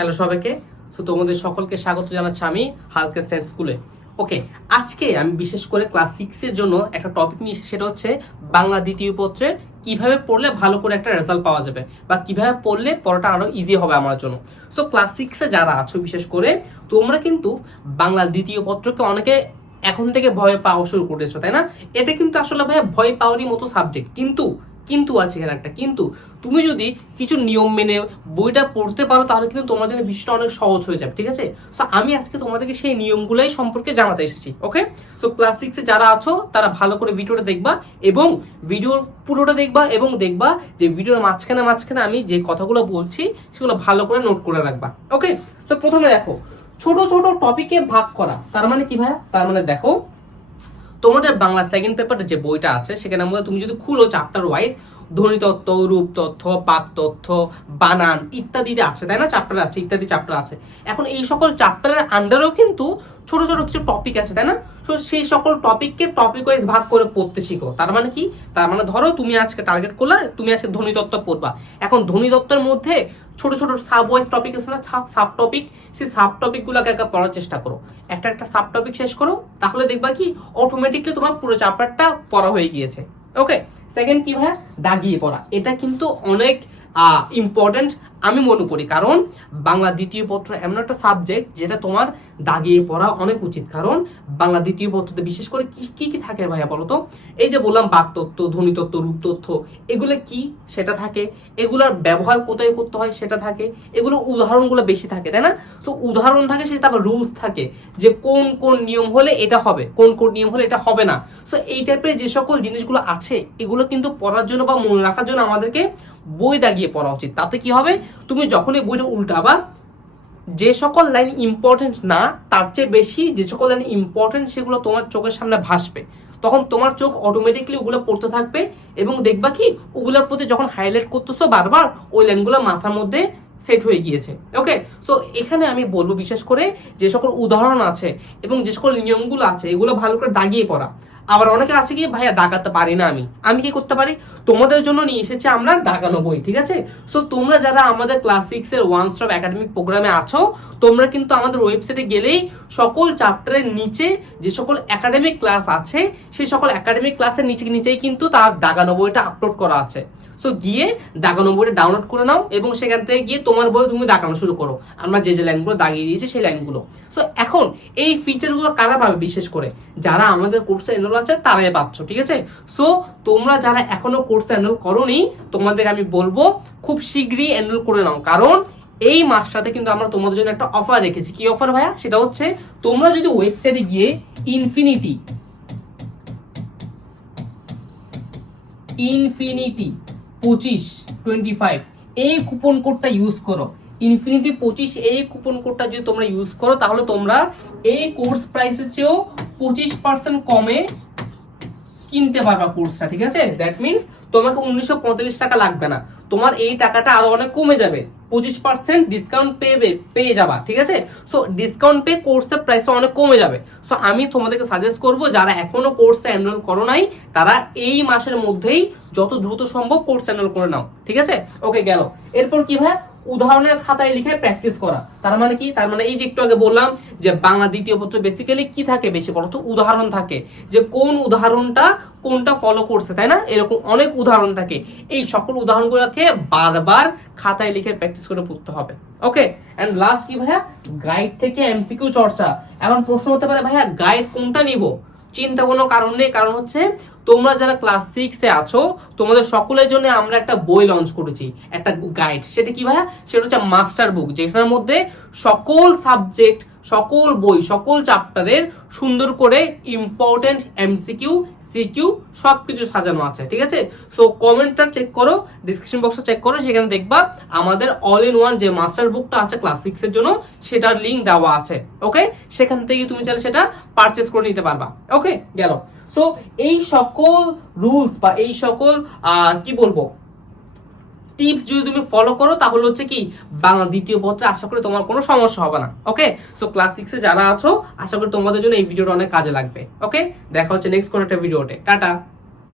Hello সবাইকে। তো তোমাদের সকলকে স্বাগত জানাচ্ছি আমি হালকা স্ট্যান্ড স্কুলে। ওকে, আজকে আমি বিশেষ করে ক্লাস সিক্সের জন্য একটা টপিক নিয়ে সেটা হচ্ছে বাংলা দ্বিতীয় পত্রে কীভাবে পড়লে ভালো করে একটা রেজাল্ট পাওয়া যাবে বা কীভাবে পড়লে পড়াটা আরও ইজি হবে আমার জন্য। সো ক্লাস সিক্সে যারা আছো বিশেষ করে, তোমরা কিন্তু বাংলার দ্বিতীয় পত্রকে অনেকে এখন থেকে ভয় পাওয়া শুরু করেছ, তাই না? এটা কিন্তু আসলে ভাই ভয় পাওয়ারই মতো সাবজেক্ট কিন্তু কিন্তু আছে এখানে একটা। কিন্তু তুমি যদি কিছু নিয়ম মেনে বইটা পড়তে পারো, তাহলে কিন্তু তোমার জন্য বিষয়টা অনেক সহজ হয়ে যাবে, ঠিক আছে? সো আমি আজকে তোমাদেরকে সেই নিয়মগুলোই সম্পর্কে জানাতে এসেছি ওকে সো ক্লাস সিক্সে যারা আছো, তারা ভালো করে ভিডিওটা দেখবা এবং ভিডিওর পুরোটা দেখবা এবং দেখবা যে ভিডিওর মাঝখানে মাঝখানে আমি যে কথাগুলো বলছি, সেগুলো ভালো করে নোট করে রাখবা ওকে সো প্রথমে দেখো, ছোট ছোট টপিকে ভাগ করা, তার মানে কি ভাই তার মানে দেখো তোমাদের বাংলা সেকেন্ড পেপারের যে বইটা আছে, সেখানে মধ্যে তুমি যদি খুলো চ্যাপ্টার ওয়াইজ ধ্বনিতত্ত্ব পাক তথ্য বানান ইত্যাদিতে আছে, তাই না? চ্যাপ্টার আছে, ইত্যাদি চ্যাপ্টার আছে। এখন এই সকল চ্যাপ্টারের আন্ডারেও কিন্তু ছোট ছোট কিছু টপিক আছে, তাই না? তো সেই সকল টপিককে টপিক ওয়াইজ ভাগ করে পড়তে শিখো। তার মানে কি? তার মানে ধরো তুমি আজকে টার্গেট করলে, তুমি আজকে ধ্বনিতত্ত্ব পড়বা। এখন ধ্বনিতত্ত্বের মধ্যে ছোট ছোট সাব ওয়াইজ টপিক আছে না সাব টপিক সেই সাব টপিকগুলোকে একা পড়ার চেষ্টা করো। একটা একটা সাব টপিক শেষ করো, তাহলে দেখবা কি অটোমেটিকলি তোমার পুরো চ্যাপ্টারটা পড়া হয়ে গিয়েছে। ওকে সেকেন্ড কি ভাইয়া? দাগিয়ে পড়া। এটা কিন্তু অনেক ইম্পর্টেন্ট আমি মনে করি। কারণ বাংলা দ্বিতীয় পত্র এমন একটা সাবজেক্ট যেটা তোমার দাগিয়ে পড়া অনেক উচিত। কারণ বাংলা দ্বিতীয় পত্রতে বিশেষ করে কি কি কি থাকে ভাইয়া বলতো এই যে বললাম বাকতত্ত্ব ধ্বনিতত্ত্ব রূপতথ্য এগুলো কি? সেটা থাকে। এগুলোর ব্যবহার কোথায় করতে হয়? সেটা থাকে। এগুলো উদাহরণগুলো বেশি থাকে, তাই না? সো উদাহরণ থাকে সেটা আবার রুলস থাকে যে কোন কোন নিয়ম হলে এটা হবে, কোন কোন নিয়ম হলে এটা হবে না। সো এই টাইপের যে সকল জিনিসগুলো আছে, এগুলো কিন্তু পড়ার জন্য বা মনে রাখার জন্য আমাদেরকে বই দাগিয়ে পড়া উচিত। তাতে কি হবে? তুমি যখনই বইটা উল্টাবা, যে সকল লাইন ইম্পর্টেন্ট না, তার চেয়ে বেশি যে সকল লাইন ইম্পর্টেন্ট সেগুলো তোমার চোখের সামনে ভাসবে। তখন তোমার চোখ অটোমেটিকলি ওগুলো পড়তে থাকবে এবং দেখবা কি, ওগুলোর প্রতি যখন হাইলাইট করতেছো বারবার, ওই লাইনগুলো মাথার মধ্যে সেট হয়ে গিয়েছে। ওকে সো এখানে আমি বলব বিশেষ করে যে সকল উদাহরণ আছে এবং যে সকল নিয়মগুলো আছে, এগুলো ভালো করে দাগিয়ে পড়া। আবার অনেকে আছে কি, ভাইয়া, দাগাতে পারি না আমি। আমি কি করতে পারি? তোমাদের জন্য নিয়ে এসেছি আমরা দাগানো বই ঠিক আছে? সো তোমরা যারা আমাদের ক্লাস সিক্স এর ওয়ান স্টপ একাডেমিক প্রোগ্রামে আছো, তোমরা কিন্তু আমাদের ওয়েবসাইটে গেলেই সকল চ্যাপ্টারের নিচে যে সকল একাডেমিক ক্লাস আছে, সেই সকল একাডেমিক ক্লাসের নিচে নিচেই কিন্তু তার দাগানো বইটা আপলোড করা আছে। সো গিয়ে দাগানো বইটা ডাউনলোড করে নাও এবং সেখান থেকে গিয়ে তোমার বই তুমি দাগানো শুরু করো। আমরা যে যে লাইনগুলো দাগিয়ে দিয়েছি সেই লাইনগুলো সো এখন এই ফিচারগুলো কারা পাবে বিশেষ করে? যারা আমাদের কোর্সে এনরোল আছে, তারাই পাচ্ছ, ঠিক আছে? সো তোমরা যারা এখনও কোর্সে এনরোল করোনি, তোমাদের আমি বলব, খুব শীঘ্রই এনরোল করে নাও। কারণ এই মাসটাতে কিন্তু আমরা তোমাদের জন্য একটা অফার রেখেছি। কি অফার ভাইয়া? সেটা হচ্ছে, তোমরা যদি ওয়েবসাইটে গিয়ে ইনফিনিটি ইনফিনিটি পঁচিশ টোয়েন্টি ফাইভ এই কুপন কোডটা ইউজ করো। ইনফিনিটি পঁচিশ, এই কুপন কোডটা যদি তোমরা ইউজ করো, তাহলে তোমরা এই কোর্স প্রাইসের চেয়েও পঁচিশ পার্সেন্ট কমে কিনতে পারবা কোর্সটা ঠিক আছে? দ্যাট মিনস তোমাকে উনিশশো পঁয়তাল্লিশ টাকা লাগবে না। তোমার এই টাকাটা আরও অনেক কমে যাবে। পঁচিশ পার্সেন্ট ডিসকাউন্ট পেয়ে পেয়ে যাবা, ঠিক আছে? সো ডিসকাউন্ট পেয়ে কোর্সের প্রাইস অনেক কমে যাবে। সো আমি তোমাদেরকে সাজেস্ট করব, যারা এখনও কোর্সে এনরোল করো নাই, তারা এই মাসের মধ্যেই যত দ্রুত সম্ভব কোর্স এনরোল করে নাও, ঠিক আছে? ওকে গেল। এরপর কি ভাই উদাহরণের খাতায় লিখে প্র্যাকটিস করা। তার মানে কি? তার মানে এই যে একটু আগে বললাম যে বাংলা দ্বিতীয় পত্র বেসিক্যালি কি থাকে বেশি বলতো উদাহরণ থাকে। যে কোন উদাহরণটা কোনটা ফলো করছে, তাই না? এরকম অনেক উদাহরণ থাকে। এই সকল উদাহরণগুলোকে বারবার খাতায় লিখে প্র্যাকটিস করে পড়তে হবে। ওকে এন্ড লাস্ট কি ভাইয়া? গাইড থেকে এমসিকিউ চর্চা। এখন প্রশ্ন হতে পারে, ভাইয়া গাইড কোনটা নিব? চিন্তা কোনো কারণ নেই, কারণ হচ্ছে তোমরা যারা ক্লাস সিক্সে আছো, তোমাদের সকলের জন্য আমরা একটা বই লঞ্চ করেছি, একটা গাইড সেটা কি ভাইয়া? সেটা হচ্ছে মাস্টার বুক যেখানের মধ্যে সকল সাবজেক্ট সকল বই, সকল চ্যাপ্টারের সুন্দর করে ইম্পর্টেন্ট এমসিকিউ সিকিউ সব কিছু সাজানো আছে, ঠিক আছে? সো কমেন্টটা চেক করো ডিসক্রিপশন বক্সটা চেক করো, সেখানে দেখবা আমাদের অল ইন ওয়ান যে মাস্টার বুকটা আছে ক্লাস সিক্স এর জন্য, সেটার লিঙ্ক দেওয়া আছে ওকে সেখান থেকে তুমি চাইলে সেটা পারচেস করে নিতে পারবা ওকে গেল। সো এই সকল রুলস বা এই সকল কি বলব? টিপস যদি তুমি ফলো করো, তাহলে হচ্ছে কি, বাংলা দ্বিতীয় পত্রে আশা করি তোমার কোনো সমস্যা হবে না ওকে সো ক্লাস সিক্সে যারা আছো, আশা করি তোমাদের জন্য এই ভিডিওটা অনেক কাজে লাগবে ওকে দেখা হচ্ছে নেক্সট কোনো একটা ভিডিওতে টাটা!